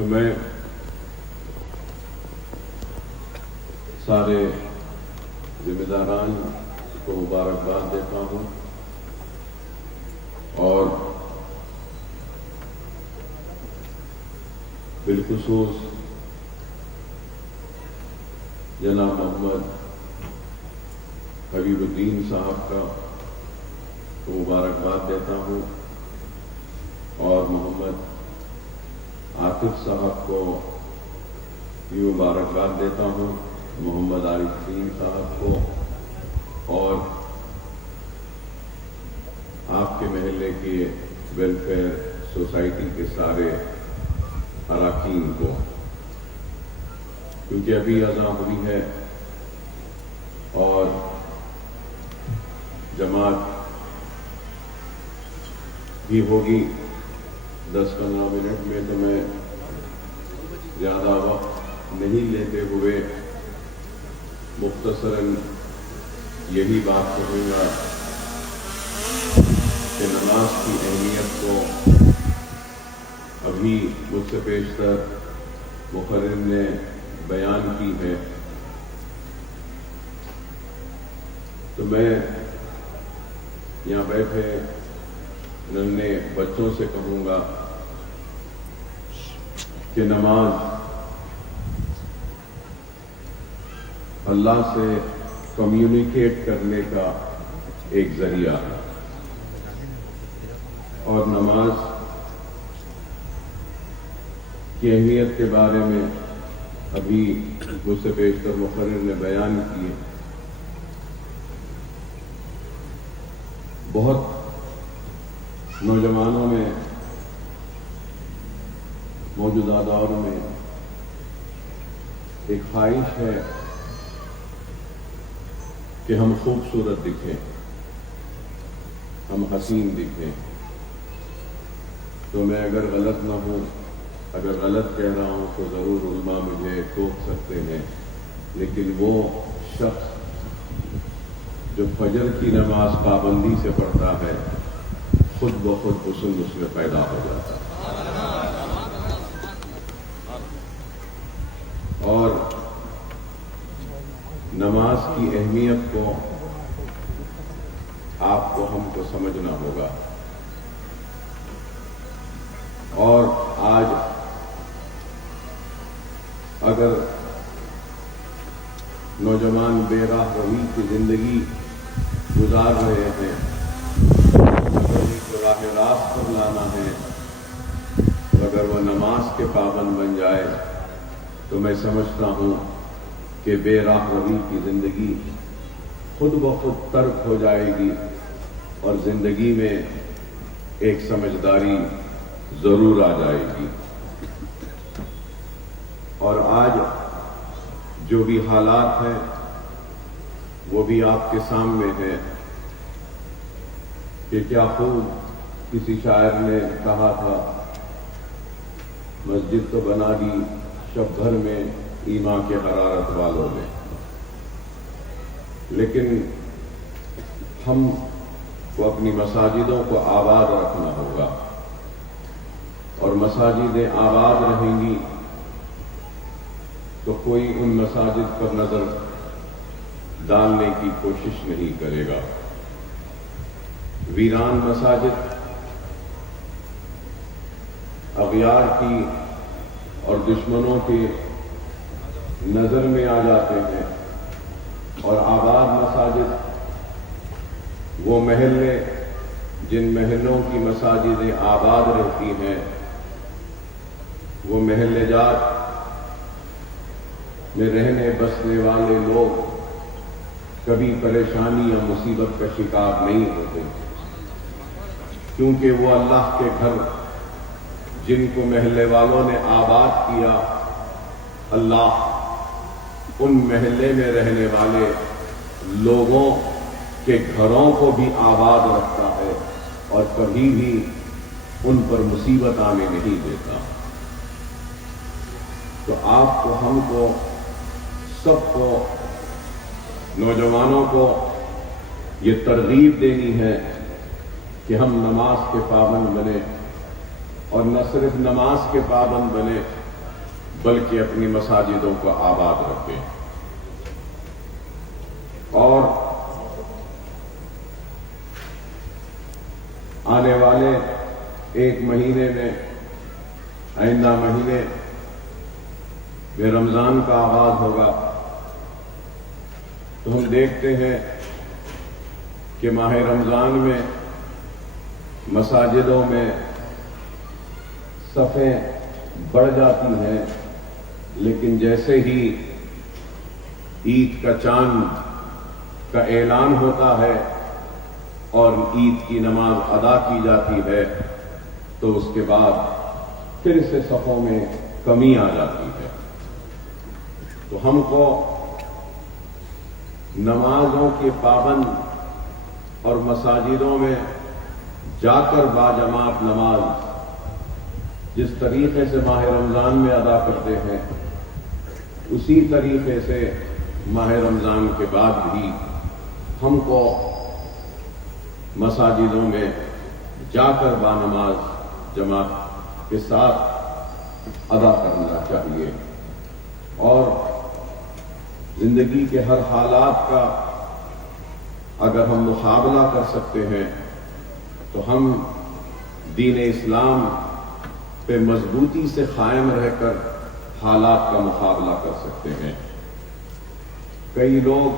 تو میں سارے ذمہ داران کو مبارکباد دیتا ہوں اور بالخصوص جناب محمد حبیب الدین صاحب کا کو مبارکباد دیتا ہوں اور محمد عاطف صاحب کو بھی مبارکباد دیتا ہوں، محمد عارف الدین صاحب کو اور آپ کے محلے کے ویلفیئر سوسائٹی کے سارے اراکین کو، کیونکہ ابھی اذان ہوئی ہے اور جماعت بھی ہوگی 10-15 منٹ میں، تو میں زیادہ وقت نہیں لیتے ہوئے مختصراً یہی بات کہوں گا کہ نماز کی اہمیت کو ابھی مجھ سے بیشتر مقرر نے بیان کی ہے، تو میں یہاں بیٹھے ننھے بچوں سے کہوں گا کہ نماز اللہ سے کمیونیکیٹ کرنے کا ایک ذریعہ ہے، اور نماز کی اہمیت کے بارے میں ابھی مجھ سے بیشتر مقرر نے بیان کیے۔ بہت نوجوانوں میں موجودہ دور میں ایک خواہش ہے کہ ہم خوبصورت دکھیں، ہم حسین دکھیں، تو میں اگر غلط نہ ہوں، اگر غلط کہہ رہا ہوں تو ضرور علماء مجھے ٹوک سکتے ہیں، لیکن وہ شخص جو فجر کی نماز پابندی سے پڑھتا ہے خود بخود حسن اس میں پیدا ہو جاتا ہے، اور نماز کی اہمیت کو آپ کو ہم کو سمجھنا ہوگا۔ اور آج اگر نوجوان بے راہ روی کی زندگی گزار رہے ہیں، اگر ان کو راہ راست پر لانا ہے، تو اگر وہ نماز کے پابند بن جائے تو میں سمجھتا ہوں کہ بے راہ روی کی زندگی خود بخود ترک ہو جائے گی اور زندگی میں ایک سمجھداری ضرور آ جائے گی۔ اور آج جو بھی حالات ہیں وہ بھی آپ کے سامنے ہیں کہ کیا خوب کسی شاعر نے کہا تھا، مسجد تو بنا دی شب بھر میں ایمان کے حرارت والوں نے، لیکن ہم کو اپنی مساجدوں کو آباد رکھنا ہوگا، اور مساجدیں آباد رہیں گی تو کوئی ان مساجد پر نظر ڈالنے کی کوشش نہیں کرے گا۔ ویران مساجد اغیار کی اور دشمنوں کی نظر میں آ جاتے ہیں، اور آباد مساجد وہ محلے جن محلوں کی مساجدیں آباد رہتی ہیں، وہ محلے جات میں رہنے بسنے والے لوگ کبھی پریشانی یا مصیبت کا شکار نہیں ہوتے، کیونکہ وہ اللہ کے گھر جن کو محلے والوں نے آباد کیا، اللہ ان محلے میں رہنے والے لوگوں کے گھروں کو بھی آباد رکھتا ہے اور کبھی بھی ان پر مصیبت آنے نہیں دیتا۔ تو آپ کو، ہم کو، سب کو، نوجوانوں کو یہ ترغیب دینی ہے کہ ہم نماز کے پابند بنیں، اور نہ صرف نماز کے پابند بنیں بلکہ اپنی مساجدوں کو آباد رکھیں اور آنے والے ایک مہینے میں آئندہ مہینے میں رمضان کا آغاز ہوگا تو ہم دیکھتے ہیں کہ ماہ رمضان میں مساجدوں میں صفیں بڑھ جاتی ہیں، لیکن جیسے ہی عید کا چاند کا اعلان ہوتا ہے اور عید کی نماز ادا کی جاتی ہے تو اس کے بعد پھر سے صفوں میں کمی آ جاتی ہے۔ تو ہم کو نمازوں کے پابند اور مساجدوں میں جا کر باجماعت نماز جس طریقے سے ماہ رمضان میں ادا کرتے ہیں اسی طریقے سے ماہ رمضان کے بعد بھی ہم کو مساجدوں میں جا کر بانماز جماعت کے ساتھ ادا کرنا چاہیے اور زندگی کے ہر حالات کا اگر ہم مقابلہ کر سکتے ہیں تو ہم دین اسلام پہ مضبوطی سے قائم رہ کر حالات کا مقابلہ کر سکتے ہیں۔ کئی لوگ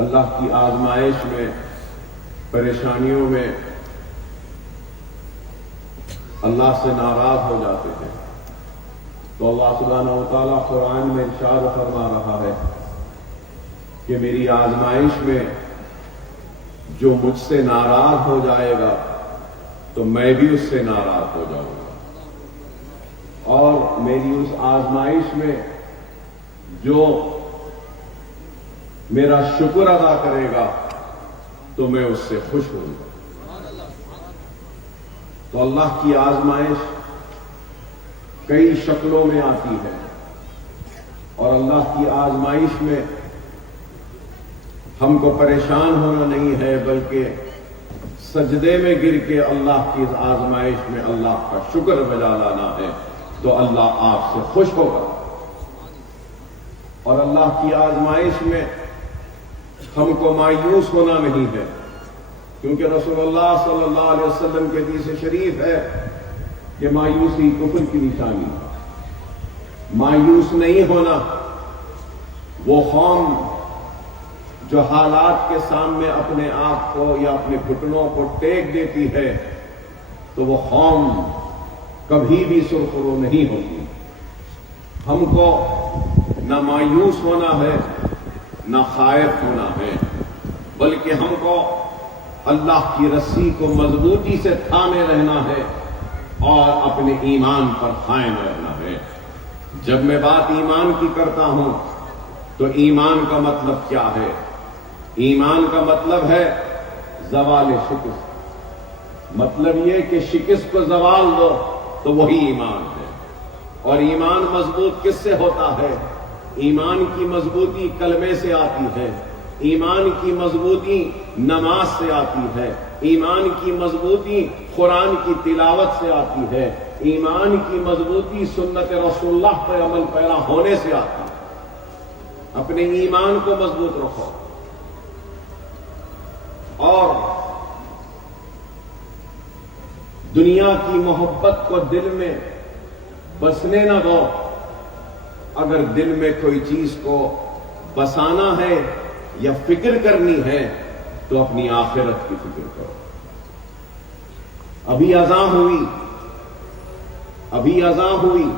اللہ کی آزمائش میں پریشانیوں میں اللہ سے ناراض ہو جاتے ہیں تو اللہ سبحانہ و تعالیٰ قرآن میں ارشاد فرما رہا ہے کہ میری آزمائش میں جو مجھ سے ناراض ہو جائے گا تو میں بھی اس سے ناراض ہو جاؤں گا، اور میری اس آزمائش میں جو میرا شکر ادا کرے گا تو میں اس سے خوش ہوں گا۔ تو اللہ کی آزمائش کئی شکلوں میں آتی ہے اور اللہ کی آزمائش میں ہم کو پریشان ہونا نہیں ہے بلکہ سجدے میں گر کے اللہ کی اس آزمائش میں اللہ کا شکر بجا لانا ہے تو اللہ آپ سے خوش ہوگا۔ اور اللہ کی آزمائش میں ہم کو مایوس ہونا نہیں ہے، کیونکہ رسول اللہ صلی اللہ علیہ وسلم کے حدیث شریف ہے کہ مایوسی کفر کی نشانی ہے۔ مایوس نہیں ہونا، وہ قوم جو حالات کے سامنے اپنے آپ کو یا اپنے گھٹنوں کو ٹیک دیتی ہے تو وہ قوم کبھی بھی سرخرو نہیں ہوتی۔ ہم کو نہ مایوس ہونا ہے نہ خائف ہونا ہے، بلکہ ہم کو اللہ کی رسی کو مضبوطی سے تھامے رہنا ہے اور اپنے ایمان پر قائم رہنا ہے۔ جب میں بات ایمان کی کرتا ہوں تو ایمان کا مطلب کیا ہے؟ ایمان کا مطلب ہے زوال شکست، مطلب یہ کہ شکست کو زوال دو تو وہی ایمان ہے۔ اور ایمان مضبوط کس سے ہوتا ہے؟ ایمان کی مضبوطی کلمے سے آتی ہے، ایمان کی مضبوطی نماز سے آتی ہے، ایمان کی مضبوطی قرآن کی تلاوت سے آتی ہے، ایمان کی مضبوطی سنت رسول اللہ پر عمل پیرا ہونے سے آتی ہے۔ اپنے ایمان کو مضبوط رکھو اور دنیا کی محبت کو دل میں بسنے نہ دو۔ اگر دل میں کوئی چیز کو بسانا ہے یا فکر کرنی ہے تو اپنی آخرت کی فکر کرو۔ ابھی اذان ہوئی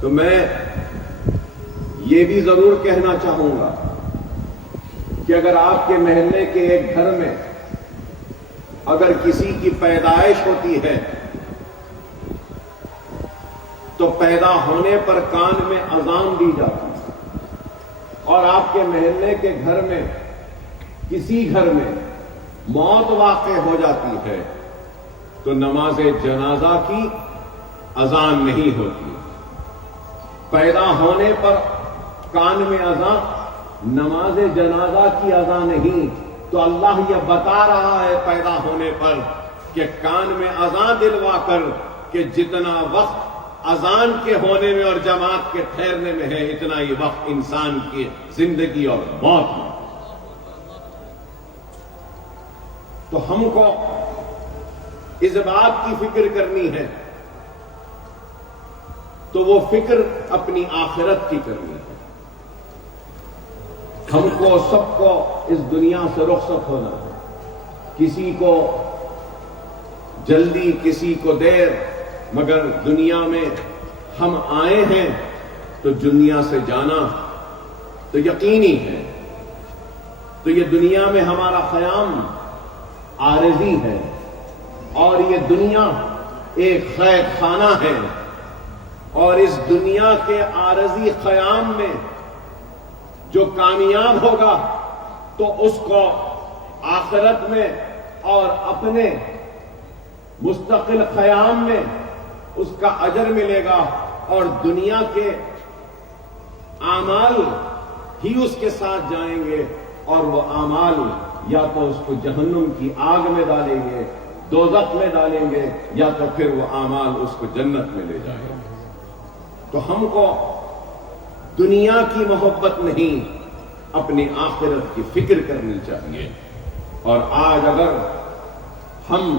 تو میں یہ بھی ضرور کہنا چاہوں گا کہ اگر آپ کے محلے کے ایک گھر میں اگر کسی کی پیدائش ہوتی ہے تو پیدا ہونے پر کان میں اذان دی جاتی ہے، اور آپ کے محلے کے گھر میں کسی گھر میں موت واقع ہو جاتی ہے تو نماز جنازہ کی اذان نہیں ہوتی۔ پیدا ہونے پر کان میں اذان، نماز جنازہ کی اذان نہیں، تو اللہ یہ بتا رہا ہے پیدا ہونے پر کہ کان میں اذان دلوا کر کہ جتنا وقت اذان کے ہونے میں اور جماعت کے ٹھہرنے میں ہے، اتنا ہی وقت انسان کی زندگی اور موت میں۔ تو ہم کو اس بات کی فکر کرنی ہے، تو وہ فکر اپنی آخرت کی کرنی ہے۔ ہم کو سب کو اس دنیا سے رخصت ہونا ہے، کسی کو جلدی کسی کو دیر، مگر دنیا میں ہم آئے ہیں تو دنیا سے جانا تو یقینی ہے۔ تو یہ دنیا میں ہمارا قیام عارضی ہے، اور یہ دنیا ایک قید خانہ ہے، اور اس دنیا کے عارضی قیام میں جو کامیاب ہوگا تو اس کو آخرت میں اور اپنے مستقل قیام میں اس کا اجر ملے گا، اور دنیا کے اعمال ہی اس کے ساتھ جائیں گے، اور وہ اعمال یا تو اس کو جہنم کی آگ میں ڈالیں گے، دوزخ میں ڈالیں گے، یا تو پھر وہ اعمال اس کو جنت میں لے جائیں گے۔ تو ہم کو دنیا کی محبت نہیں، اپنی آخرت کی فکر کرنی چاہیے۔ اور آج اگر ہم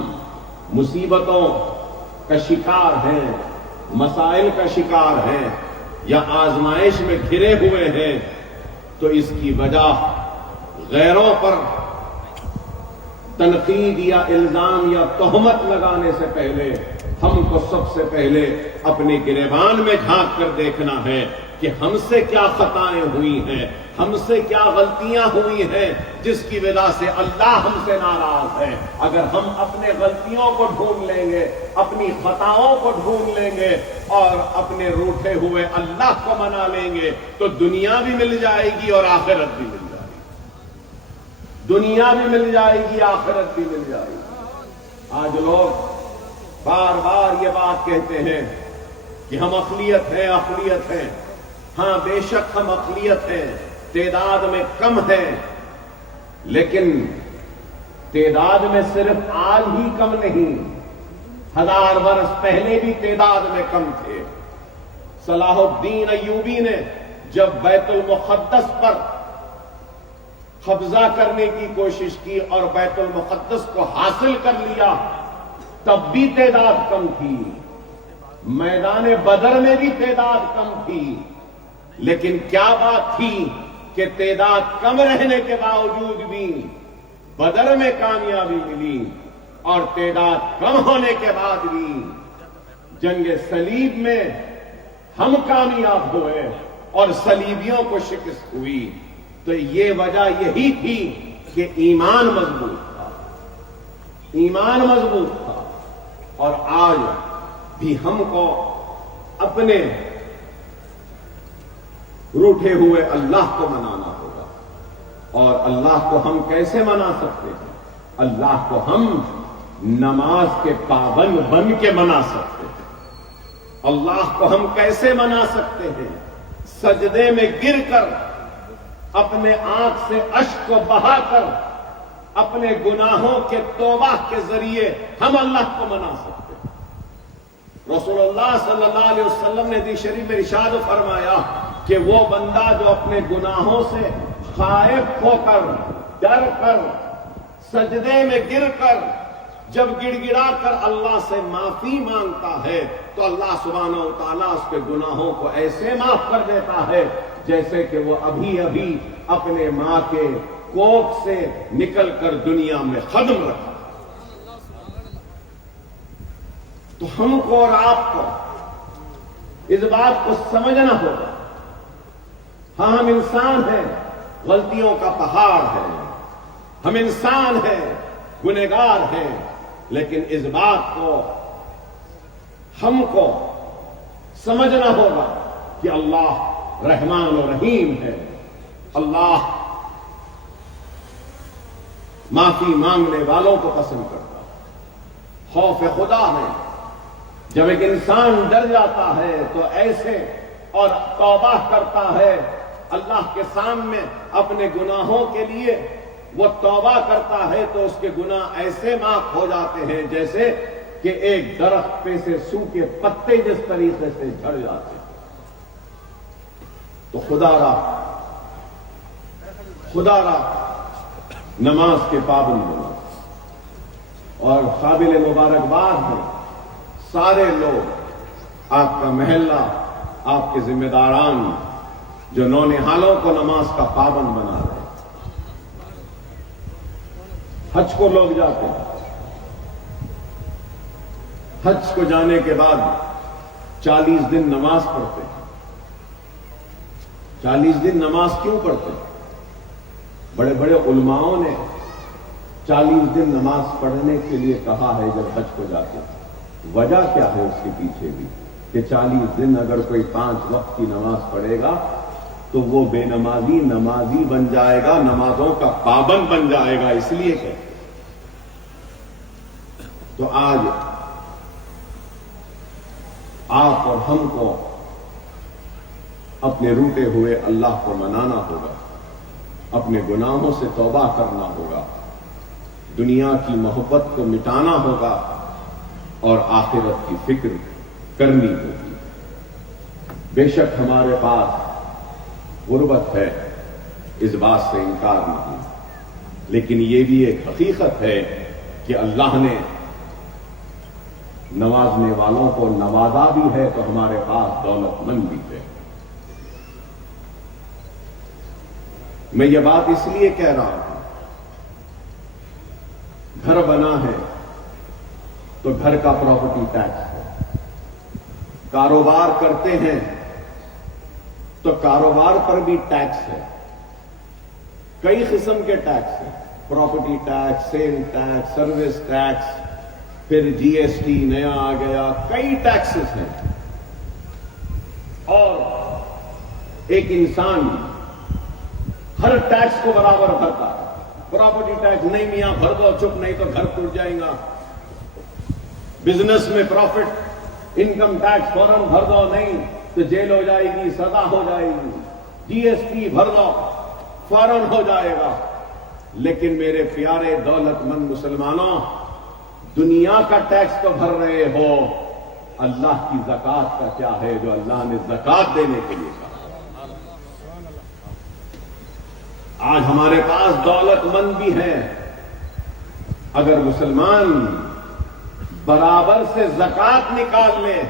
مصیبتوں کا شکار ہیں، مسائل کا شکار ہیں، یا آزمائش میں گھرے ہوئے ہیں، تو اس کی وجہ غیروں پر تنقید یا الزام یا تہمت لگانے سے پہلے ہم کو سب سے پہلے اپنے گریبان میں جھانک کر دیکھنا ہے کہ ہم سے کیا خطائیں ہوئی ہیں، ہم سے کیا غلطیاں ہوئی ہیں جس کی وجہ سے اللہ ہم سے ناراض ہے۔ اگر ہم اپنے غلطیوں کو ڈھونڈ لیں گے، اپنی خطاؤں کو ڈھونڈ لیں گے، اور اپنے روٹھے ہوئے اللہ کو منا لیں گے، تو دنیا بھی مل جائے گی اور آخرت بھی مل جائے گی۔ دنیا بھی مل جائے گی، آخرت بھی مل جائے گی۔ آج لوگ بار بار یہ بات کہتے ہیں کہ ہم اقلیت ہیں، اقلیت ہیں۔ ہاں بے شک ہم اقلیت ہیں، تعداد میں کم ہیں، لیکن تعداد میں صرف آج ہی کم نہیں، 1000 برس پہلے بھی تعداد میں کم تھے۔ صلاح الدین ایوبی نے جب بیت المقدس پر قبضہ کرنے کی کوشش کی اور بیت المقدس کو حاصل کر لیا، تب بھی تعداد کم تھی، میدان بدر میں بھی تعداد کم تھی، لیکن کیا بات تھی کہ تعداد کم رہنے کے باوجود بھی بدر میں کامیابی ملی، اور تعداد کم ہونے کے بعد بھی جنگ صلیب میں ہم کامیاب ہوئے اور صلیبیوں کو شکست ہوئی۔ تو یہ وجہ یہی تھی کہ ایمان مضبوط تھا، ایمان مضبوط تھا۔ اور آج بھی ہم کو اپنے روٹھے ہوئے اللہ کو منانا ہوگا۔ اور اللہ کو ہم کیسے منا سکتے ہیں؟ اللہ کو ہم نماز کے پابند بن کے منا سکتے ہیں۔ اللہ کو ہم کیسے منا سکتے ہیں؟ سجدے میں گر کر، اپنے آنکھ سے اشک کو بہا کر، اپنے گناہوں کے توبہ کے ذریعے ہم اللہ کو منا سکتے ہیں۔ رسول اللہ صلی اللہ علیہ وسلم نے حدیث شریف میں ارشاد فرمایا کہ وہ بندہ جو اپنے گناہوں سے خائف ہو کر، ڈر کر، سجدے میں گر کر، جب گڑ گڑا کر اللہ سے معافی مانگتا ہے، تو اللہ سبحانہ و تعالیٰ اس کے گناہوں کو ایسے معاف کر دیتا ہے جیسے کہ وہ ابھی ابھی اپنے ماں کے کوکھ سے نکل کر دنیا میں قدم رکھا۔ تو ہم کو اور آپ کو اس بات کو سمجھنا ہوگا۔ ہاں ہم انسان ہیں، غلطیوں کا پہاڑ ہے، ہم انسان ہیں، گنہگار ہیں، لیکن اس بات کو ہم کو سمجھنا ہوگا کہ اللہ رحمان و رحیم ہے، اللہ معافی مانگنے والوں کو پسند کرتا ہے۔ خوف خدا ہے، جب ایک انسان ڈر جاتا ہے تو ایسے اور توبہ کرتا ہے اللہ کے سامنے اپنے گناہوں کے لیے، وہ توبہ کرتا ہے تو اس کے گناہ ایسے معاف ہو جاتے ہیں جیسے کہ ایک درخت پہ سے سوکھے پتے جس طریقے سے جھڑ جاتے ہیں. تو خدا را نماز کے پابند بنا اور قابل مبارکباد ہیں سارے لوگ، آپ کا محلہ، آپ کے ذمہ داران جو نونہالوں کو نماز کا پابند بنا رہے ہیں. حج کو لوگ جاتے ہیں، حج کو جانے کے بعد 40 دن نماز پڑھتے ہیں. 40 دن نماز کیوں پڑھتے ہیں؟ بڑے بڑے علماؤں نے 40 دن نماز پڑھنے کے لیے کہا ہے جب حج کو جاتے ہیں. وجہ کیا ہے اس کے پیچھے بھی کہ 40 دن اگر کوئی 5 وقت کی نماز پڑھے گا تو وہ بے نمازی بن جائے گا، نمازوں کا پابند بن جائے گا. اس لیے کہ تو آج آپ اور ہم کو اپنے روٹے ہوئے اللہ کو منانا ہوگا، اپنے گناہوں سے توبہ کرنا ہوگا، دنیا کی محبت کو مٹانا ہوگا اور آخرت کی فکر کرنی ہوگی. بے شک ہمارے پاس غربت ہے، اس بات سے انکار نہیں، لیکن یہ بھی ایک حقیقت ہے کہ اللہ نے نوازنے والوں کو نوازا بھی ہے تو ہمارے پاس دولت مند بھی ہے. میں یہ بات اس لیے کہہ رہا ہوں، گھر بنا ہے تو گھر کا پراپرٹی ٹیکس ہے. کاروبار کرتے ہیں تو کاروبار پر بھی ٹیکس ہے. کئی قسم کے ٹیکس ہیں، property tax, sale tax, service tax, پھر جی ایس ٹی نیا آ گیا، کئی ٹیکسز ہیں. اور ایک انسان ہر ٹیکس کو برابر بھرتا ہے. پراپرٹی ٹیکس نہیں میاں بھر دو چپ، نہیں تو گھر ٹوٹ جائے گا. بزنس میں پروفٹ انکم ٹیکس فوراً بھر دو، نہیں تو جیل ہو جائے گی، سزا ہو جائے گی. جی ایس ٹی بھر دو فوراً ہو جائے گا. لیکن میرے پیارے دولت مند مسلمانوں، دنیا کا ٹیکس تو بھر رہے ہو، اللہ کی زکوٰۃ کا کیا ہے جو اللہ نے زکوٰۃ دینے کے لیے کہا. آج ہمارے پاس دولت مند بھی ہیں، اگر مسلمان برابر سے زکوٰۃ نکال لے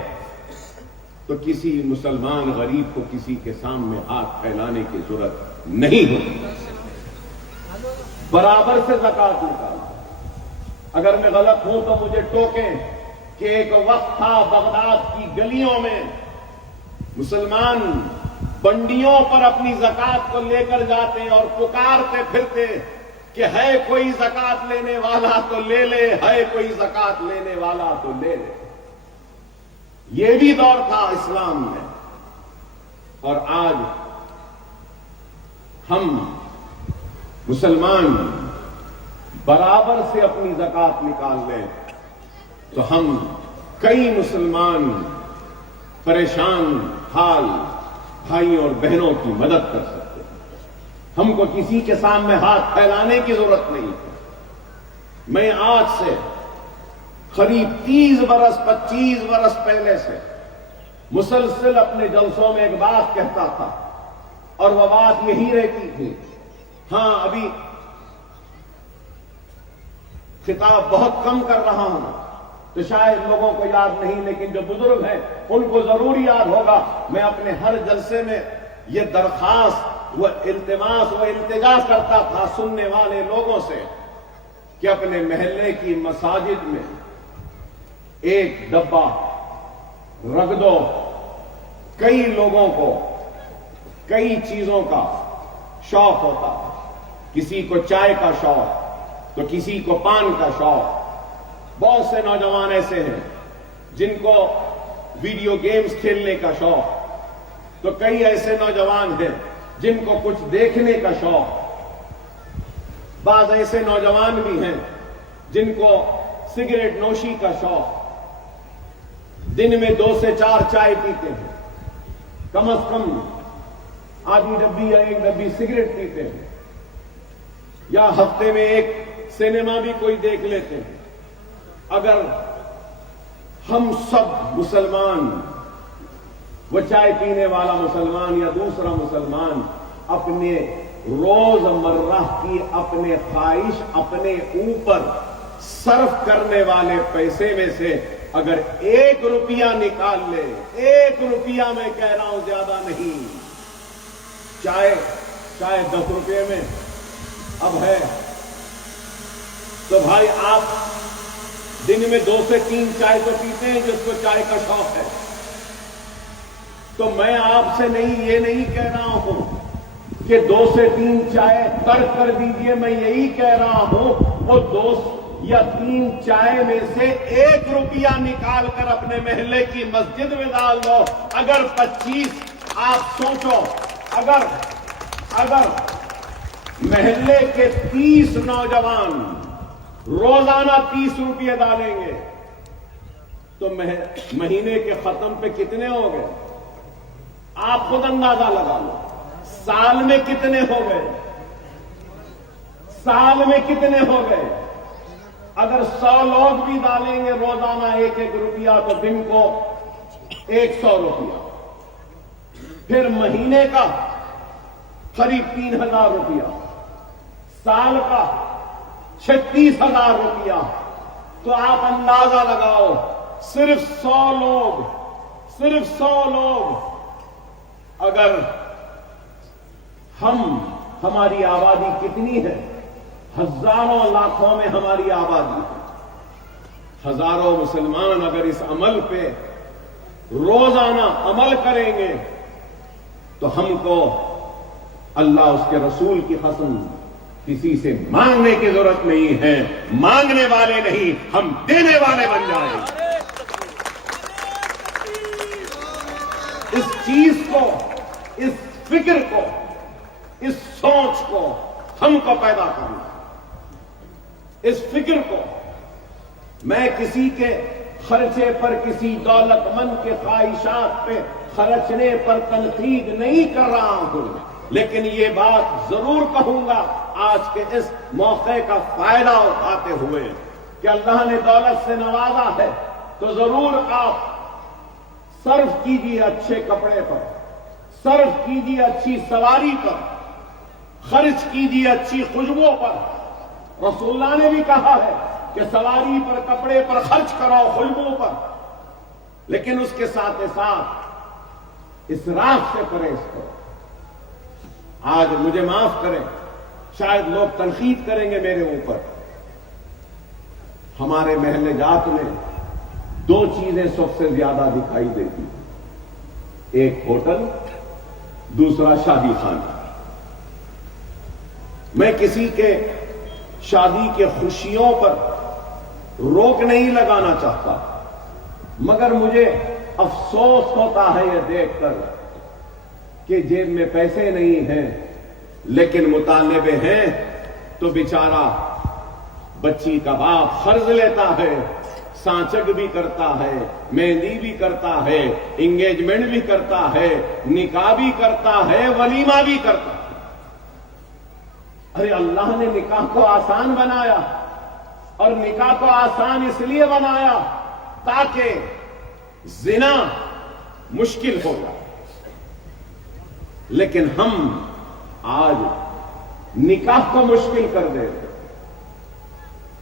تو کسی مسلمان غریب کو کسی کے سامنے ہاتھ پھیلانے کی ضرورت نہیں ہوتی. برابر سے زکوٰۃ نکال. اگر میں غلط ہوں تو مجھے ٹوکیں کہ ایک وقت تھا بغداد کی گلیوں میں مسلمان بنڈیوں پر اپنی زکوٰۃ کو لے کر جاتے اور پکارتے پھرتے کہ ہے کوئی زکوٰۃ لینے والا تو لے لے، ہے کوئی زکوٰۃ لینے والا تو لے لے. یہ بھی دور تھا اسلام میں. اور آج ہم مسلمان برابر سے اپنی زکوٰۃ نکال لیں تو ہم کئی مسلمان پریشان حال بھائیوں اور بہنوں کی مدد کر سکتے ہیں. ہم کو کسی کے سامنے ہاتھ پھیلانے کی ضرورت نہیں ہے. میں آج سے قریب 30 برس 25 برس پہلے سے مسلسل اپنے جلسوں میں ایک بات کہتا تھا اور وہ بات یہی رہتی تھی. ہاں ابھی خطاب بہت کم کر رہا ہوں تو شاید لوگوں کو یاد نہیں، لیکن جو بزرگ ہیں ان کو ضرور یاد ہوگا. میں اپنے ہر جلسے میں یہ درخواست و التماس و التجا کرتا تھا سننے والے لوگوں سے کہ اپنے محلے کی مساجد میں ایک ڈبہ رکھ دو. کئی لوگوں کو کئی چیزوں کا شوق ہوتا ہے، کسی کو چائے کا شوق تو کسی کو پان کا شوق. بہت سے نوجوان ایسے ہیں جن کو ویڈیو گیمز کھیلنے کا شوق، تو کئی ایسے نوجوان ہیں جن کو کچھ دیکھنے کا شوق. بعض ایسے نوجوان بھی ہیں جن کو سگریٹ نوشی کا شوق. دن میں 2 سے 4 چائے پیتے ہیں، کم از کم آدھی ڈبی یا 1 ڈبی سگریٹ پیتے ہیں، یا ہفتے میں 1 سینما بھی کوئی دیکھ لیتے ہیں. اگر ہم سب مسلمان، وہ چائے پینے والا مسلمان یا دوسرا مسلمان، اپنے روز مرہ کی اپنے خواہش اپنے اوپر صرف کرنے والے پیسے میں سے اگر 1 روپیہ نکال لے، 1 روپیہ میں کہہ رہا ہوں، زیادہ نہیں، چائے 10 روپے میں اب ہے، تو بھائی آپ دن میں 2 سے 3 چائے تو پیتے ہیں جس کو چائے کا شوق ہے، تو میں آپ سے یہ نہیں کہہ رہا ہوں کہ 2 سے 3 چائے ترک کر دیجئے، میں یہی کہہ رہا ہوں وہ 2 یا 3 چائے میں سے 1 روپیہ نکال کر اپنے محلے کی مسجد میں ڈال دو۔ اگر 25 آپ سوچو، اگر محلے کے 30 نوجوان روزانہ 30 روپیے ڈالیں گے تو مہینے کے ختم پہ کتنے ہو گئے؟ آپ خود اندازہ لگا لو، سال میں کتنے ہو گئے؟ اگر 100 لوگ بھی ڈالیں گے روزانہ 1 روپیہ تو دن کو 100 روپیہ، پھر مہینے کا قریب 3000 روپیہ، سال کا 36,000 روپیہ، تو آپ اندازہ لگاؤ صرف 100 لوگ اگر ہماری آبادی کتنی ہے؟ ہزاروں لاکھوں میں ہماری آبادی ہے، ہزاروں مسلمان اگر اس عمل پہ روزانہ عمل کریں گے تو ہم کو اللہ اس کے رسول کی قسم کسی سے مانگنے کی ضرورت نہیں ہے، مانگنے والے نہیں، ہم دینے والے بن جائیں۔ اس چیز کو، اس فکر کو، اس سوچ کو ہم کو پیدا کرنا، اس فکر کو۔ میں کسی کے خرچے پر، کسی دولت مند کے خواہشات پہ خرچنے پر تنقید نہیں کر رہا ہوں، لیکن یہ بات ضرور کہوں گا آج کے اس موقع کا فائدہ اٹھاتے ہوئے کہ اللہ نے دولت سے نوازا ہے تو ضرور آپ صرف کیجیے اچھے کپڑے پر، صرف کیجیے اچھی سواری پر، خرچ کیجیے اچھی خوشبو پر۔ رسول اللہ نے بھی کہا ہے کہ سواری پر، کپڑے پر خرچ کرو، خوشبو پر، لیکن اس کے ساتھ ساتھ اسراف سے پرہیز کرو۔ آج مجھے معاف کریں، شاید لوگ تنقید کریں گے میرے اوپر، ہمارے محلے جات میں 2 چیزیں سب سے زیادہ دکھائی دیتی، ایک ہوٹل، دوسرا شادی خانہ۔ میں کسی کے شادی کے خوشیوں پر روک نہیں لگانا چاہتا، مگر مجھے افسوس ہوتا ہے یہ دیکھ کر کہ جیب میں پیسے نہیں ہیں لیکن مطالبے ہیں، تو بیچارہ بچی کا باپ قرض لیتا ہے، سانچک بھی کرتا ہے، مہندی بھی کرتا ہے، انگیجمنٹ بھی کرتا ہے، نکاح بھی کرتا ہے، ولیمہ بھی کرتا ہے۔ ارے اللہ نے نکاح کو آسان بنایا، اور نکاح کو آسان اس لیے بنایا تاکہ زنا مشکل ہو جائے، لیکن ہم آج نکاح کو مشکل کر دے رہے۔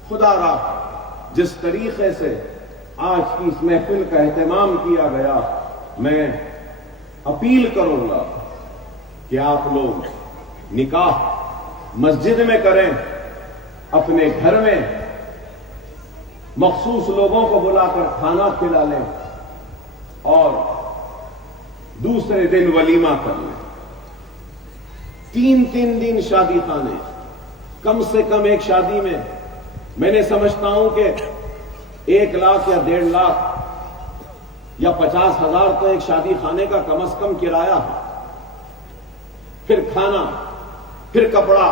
خدا را جس طریقے سے آج کی اس محفل کا اہتمام کیا گیا، میں اپیل کروں گا کہ آپ لوگ نکاح مسجد میں کریں، اپنے گھر میں مخصوص لوگوں کو بلا کر کھانا کھلا لیں، اور دوسرے دن ولیمہ کر لیں۔ 3 دن شادی خانے، کم سے کم ایک شادی میں نے سمجھتا ہوں کہ 1 لاکھ یا 1.5 لاکھ یا 50,000 تو ایک شادی خانے کا کم از کم کرایہ ہے، پھر کھانا، پھر کپڑا۔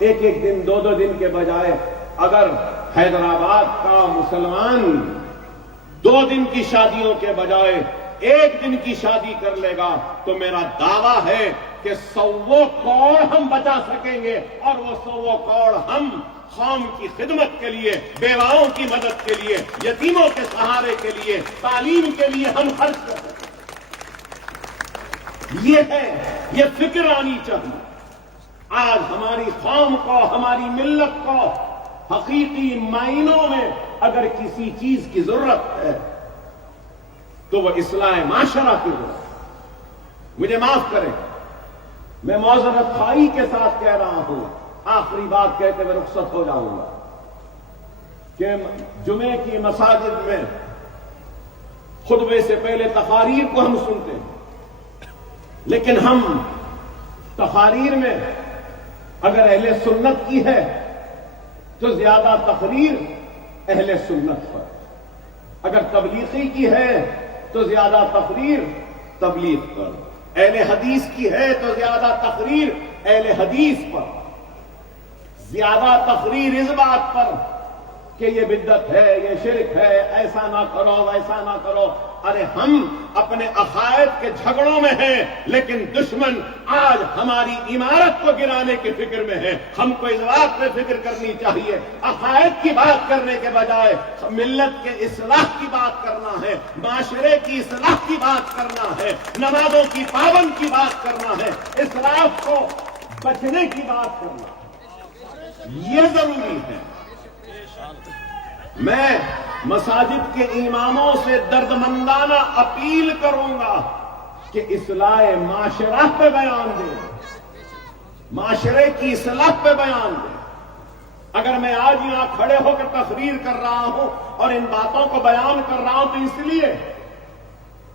ایک دن 2 دن کے بجائے اگر حیدرآباد کا مسلمان 2 دن کی شادیوں کے بجائے 1 دن کی شادی کر لے گا تو میرا دعویٰ ہے کہ 100 کروڑ ہم بچا سکیں گے، اور وہ 100 کروڑ ہم قوم کی خدمت کے لیے، بیواؤں کی مدد کے لیے، یتیموں کے سہارے کے لیے، تعلیم کے لیے ہم خرچ کر سکیں۔ یہ فکر آنی چاہیے۔ آج ہماری قوم کو، ہماری ملت کو حقیقی معنوں میں اگر کسی چیز کی ضرورت ہے تو وہ اصلاح معاشرہ کی ضرورت ہے۔ مجھے معاف کریں، میں معذرت خواہی کے ساتھ کہہ رہا ہوں، آخری بات کہتے ہوئے رخصت ہو جاؤں گا، کہ جمعے کی مساجد میں خطبے سے پہلے تقاریر کو ہم سنتے ہیں، لیکن ہم تقاریر میں اگر اہل سنت کی ہے تو زیادہ تقریر اہل سنت پر، اگر تبلیغی کی ہے تو زیادہ تقریر تبلیغ پر، اہل حدیث کی ہے تو زیادہ تقریر اہل حدیث پر، زیادہ تقریر اس بات پر کہ یہ بدعت ہے، یہ شرک ہے، ایسا نہ کرو، ویسا نہ کرو۔ ارے ہم اپنے عقائد کے جھگڑوں میں ہیں، لیکن دشمن آج ہماری عمارت کو گرانے کی فکر میں ہے۔ ہم کو اس بات پہ فکر کرنی چاہیے، عقائد کی بات کرنے کے بجائے ملت کے اصلاح کی بات کرنا ہے، معاشرے کی اصلاح کی بات کرنا ہے، نمازوں کی پابند کی بات کرنا ہے، اسراف کو بچنے کی بات کرنا ہے۔ یہ ضروری ہے۔ میں مساجد کے اماموں سے دردمندانہ اپیل کروں گا کہ اصلاح معاشرہ پہ بیان دیں، معاشرے کی اصلاح پہ بیان دیں۔ اگر میں آج یہاں کھڑے ہو کر تقریر کر رہا ہوں اور ان باتوں کو بیان کر رہا ہوں تو اس لیے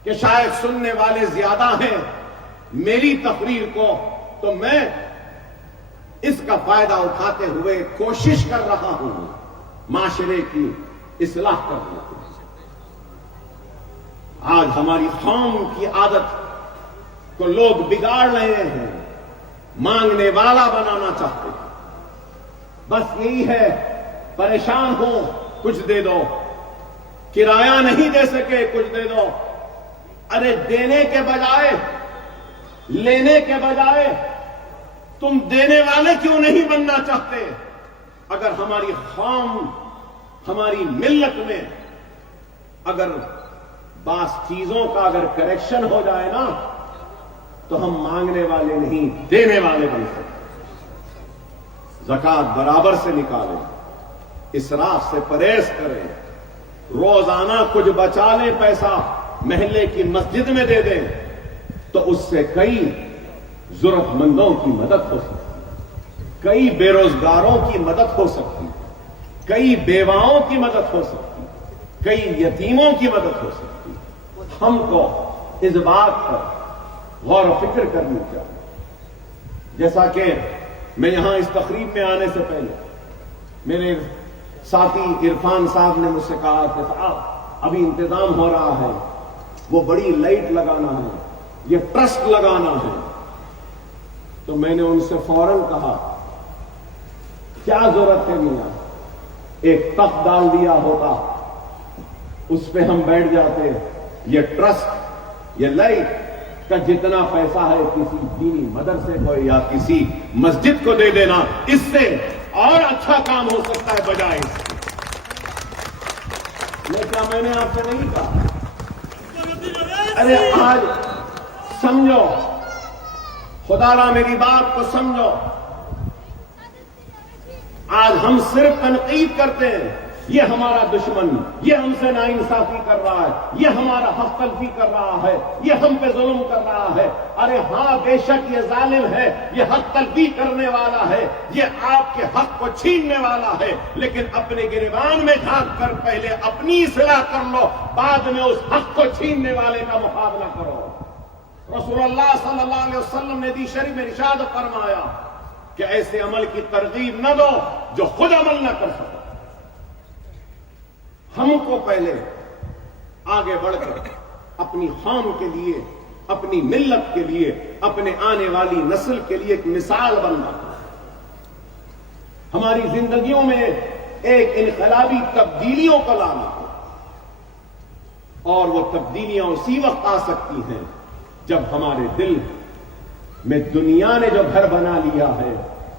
کہ شاید سننے والے زیادہ ہیں میری تقریر کو، تو میں اس کا فائدہ اٹھاتے ہوئے کوشش کر رہا ہوں معاشرے کی اصلاح کرنے کی۔ آج ہماری قوم کی عادت کو لوگ بگاڑ رہے ہیں، مانگنے والا بنانا چاہتے ہیں۔ بس یہی ہے، پریشان ہو کچھ دے دو، کرایہ نہیں دے سکے کچھ دے دو۔ ارے دینے کے بجائے، لینے کے بجائے تم دینے والے کیوں نہیں بننا چاہتے؟ اگر ہماری قوم، ہماری ملت میں اگر بعض چیزوں کا اگر کریکشن ہو جائے نا تو ہم مانگنے والے نہیں، دینے والے بن سکتے۔ زکوٰۃ برابر سے نکالیں، اسراف سے پرہیز کریں، روزانہ کچھ بچا لیں، پیسہ محلے کی مسجد میں دے دیں تو اس سے کئی ضرورت مندوں کی مدد ہو سکتی، کئی بے روزگاروں کی مدد ہو سکتی، کئی بیواؤں کی مدد ہو سکتی، کئی یتیموں کی مدد ہو سکتی۔ ہم کو اس بات پر غور و فکر کرنی چاہیے۔ جیسا کہ میں یہاں اس تقریب میں آنے سے پہلے میرے ساتھی عرفان صاحب نے مجھ سے کہا کہ صاحب ابھی انتظام ہو رہا ہے، وہ بڑی لائٹ لگانا ہے، یہ ٹرسٹ لگانا ہے۔ تو میں نے ان سے فوراً کہا کیا ضرورت ہے میاں، ایک تخت ڈال دیا ہوتا، اس پہ ہم بیٹھ جاتے، یہ ٹرسٹ، یہ لائٹ کا جتنا پیسہ ہے کسی دینی مدرسے کو یا کسی مسجد کو دے دینا، اس سے اور اچھا کام ہو سکتا ہے بجائے اس کے۔ لیکن میں نے آپ سے نہیں کہا۔ ارے آج سمجھو، خدا را میری بات کو سمجھو، آج ہم صرف تنقید کرتے ہیں، یہ ہمارا دشمن، یہ ہم سے ناانصافی کر رہا ہے، یہ ہمارا حق تلفی کر رہا ہے، یہ ہم پہ ظلم کر رہا ہے۔ ارے ہاں بے شک یہ ظالم ہے، یہ حق تلفی کرنے والا ہے، یہ آپ کے حق کو چھیننے والا ہے، لیکن اپنے گریبان میں جھانک کر پہلے اپنی اصلاح کر لو، بعد میں اس حق کو چھیننے والے کا مقابلہ کرو۔ رسول اللہ صلی اللہ علیہ وسلم نے حدیث شریف میں ارشاد فرمایا کہ ایسے عمل کی ترغیب نہ دو جو خود عمل نہ کر سکو۔ ہم کو پہلے آگے بڑھ کر اپنی قوم کے لیے، اپنی ملت کے لیے، اپنے آنے والی نسل کے لیے ایک مثال بننا ہے۔ ہماری زندگیوں میں ایک انقلابی تبدیلیوں کو لانا ہے، اور وہ تبدیلیاں اسی وقت آ سکتی ہیں جب ہمارے دل میں دنیا نے جو گھر بنا لیا ہے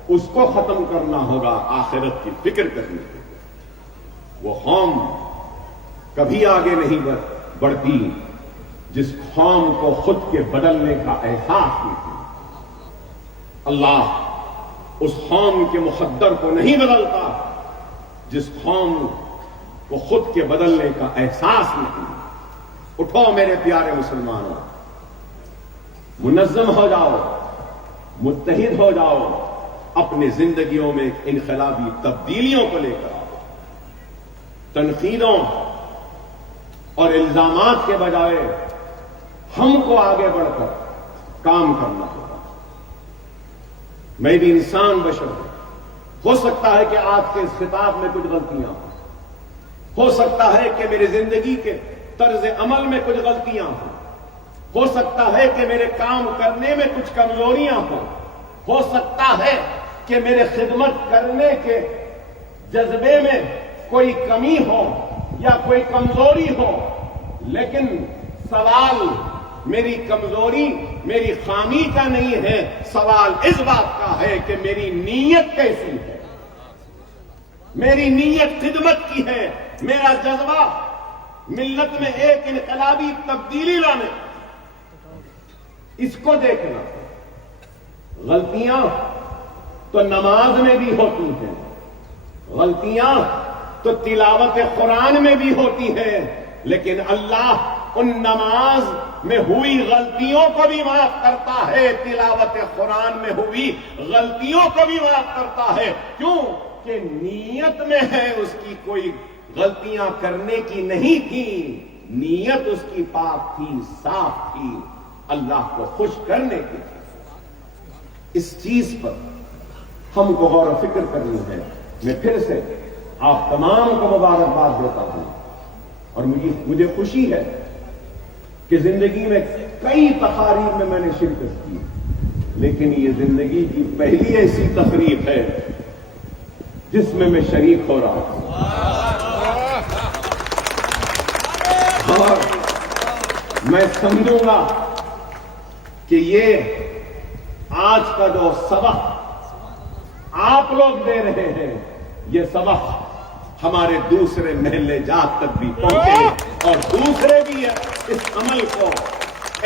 اس کو ختم کرنا ہوگا آخرت کی فکر کرنے کے لیے۔ وہ قوم کبھی آگے نہیں بڑھتی جس قوم کو خود کے بدلنے کا احساس نہیں ہے۔ اللہ اس قوم کے مقدر کو نہیں بدلتا جس قوم کو خود کے بدلنے کا احساس نہیں۔ اٹھو میرے پیارے مسلمانوں، منظم ہو جاؤ، متحد ہو جاؤ، اپنی زندگیوں میں انقلابی تبدیلیوں کو لے کر آؤ۔ تنقیدوں اور الزامات کے بجائے ہم کو آگے بڑھ کر کام کرنا ہوگا۔ میں بھی انسان بشر ہوں، ہو سکتا ہے کہ آج کے اس خطاب میں کچھ غلطیاں ہوں، ہو سکتا ہے کہ میری زندگی کے طرز عمل میں کچھ غلطیاں ہوں، ہو سکتا ہے کہ میرے کام کرنے میں کچھ کمزوریاں ہوں، ہو سکتا ہے کہ میرے خدمت کرنے کے جذبے میں کوئی کمی ہو یا کوئی کمزوری ہو، لیکن سوال میری کمزوری، میری خامی کا نہیں ہے، سوال اس بات کا ہے کہ میری نیت کیسی ہے، میری نیت خدمت کی ہے، میرا جذبہ ملت میں ایک انقلابی تبدیلی لانے، اس کو دیکھنا۔ غلطیاں تو نماز میں بھی ہوتی ہیں، غلطیاں تو تلاوت قرآن میں بھی ہوتی ہیں، لیکن اللہ ان نماز میں ہوئی غلطیوں کو بھی معاف کرتا ہے، تلاوت قرآن میں ہوئی غلطیوں کو بھی معاف کرتا ہے۔ کیوں کہ نیت میں ہے، اس کی کوئی غلطیاں کرنے کی نہیں تھی، نیت اس کی پاک تھی، صاف تھی، اللہ کو خوش کرنے کی تھی۔ اس چیز پر ہم کو غور و فکر کرنی ہے۔ میں پھر سے آپ تمام کو مبارکباد دیتا ہوں، اور مجھے خوشی ہے کہ زندگی میں کئی تقاریب میں نے شرکت کی، لیکن یہ زندگی کی پہلی ایسی تقریب ہے جس میں شریک ہو رہا ہوں، اور میں سمجھوں گا کہ یہ آج کا جو سبق آپ لوگ دے رہے ہیں، یہ سبق ہمارے دوسرے محلے جات تک بھی پہنچے، اور دوسرے بھی اس عمل کو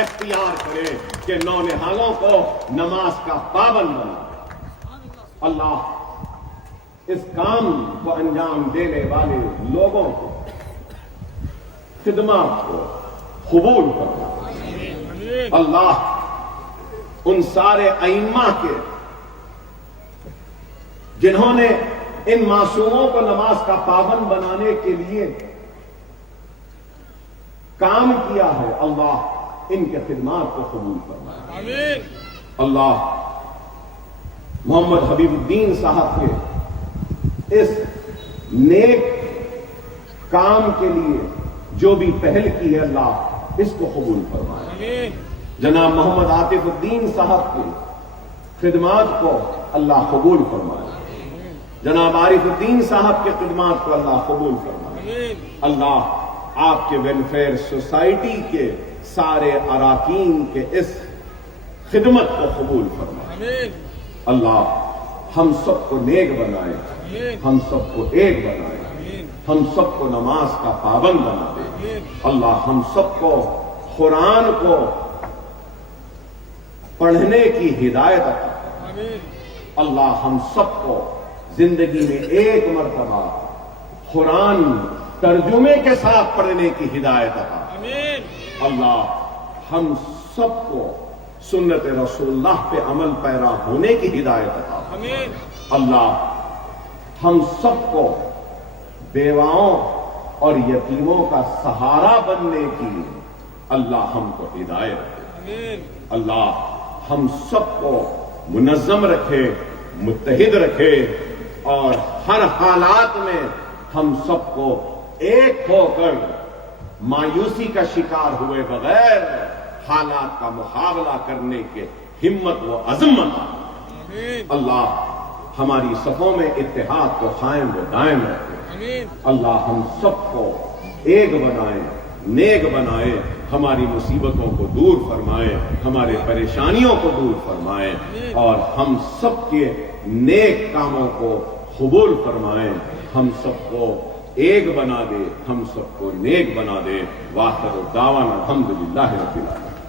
اختیار کریں کہ نونہالوں کو نماز کا پابند بنا۔ اللہ اس کام کو انجام دینے والے لوگوں کو، خدمات کو قبول کرنا۔ اللہ ان سارے ائمہ کے جنہوں نے ان معصوموں کو نماز کا پابند بنانے کے لیے کام کیا ہے، اللہ ان کے خدمات کو قبول فرمائے۔ اللہ محمد حبیب الدین صاحب کے اس نیک کام کے لیے جو بھی پہل کی ہے، اللہ اس کو قبول فرمائے۔ جناب محمد عاطف الدین صاحب کی خدمات کو اللہ قبول فرمائے۔ جناب عارف الدین صاحب کے خدمات کو اللہ قبول فرمائے۔ اللہ آپ کے ویلفیئر سوسائٹی کے سارے اراکین کے اس خدمت کو قبول فرمائے۔ اللہ ہم سب کو نیک بنائے، ہم سب کو ایک بنائے، ہم سب کو نماز کا پابند بنا دے۔ اللہ ہم سب کو قرآن کو پڑھنے کی ہدایت عطا فرمائے۔ اللہ ہم سب کو زندگی میں ایک مرتبہ قرآن ترجمے کے ساتھ پڑھنے کی ہدایت عطا فرمائے۔ اللہ ہم سب کو سنت رسول اللہ پہ عمل پیرا ہونے کی ہدایت عطا فرمائے۔ اللہ ہم سب کو بیواؤں اور یتیموں کا سہارا بننے کی اللہ ہم کو ہدایت دے۔ اللہ ہم سب کو منظم رکھے، متحد رکھے، اور ہر حالات میں ہم سب کو ایک ہو کر مایوسی کا شکار ہوئے بغیر حالات کا مقابلہ کرنے کے ہمت و عزمت۔ اللہ ہماری صفوں میں اتحاد کو قائم و دائم رکھے۔ اللہ ہم سب کو ایک بنائے، نیک بنائے، ہماری مصیبتوں کو دور فرمائے، ہمارے پریشانیوں کو دور فرمائے، اور ہم سب کے نیک کاموں کو قبول فرمائے، ہم سب کو ایک بنا دے، ہم سب کو نیک بنا دے۔ وآخر دعوانا الحمدللہ رب العالمین۔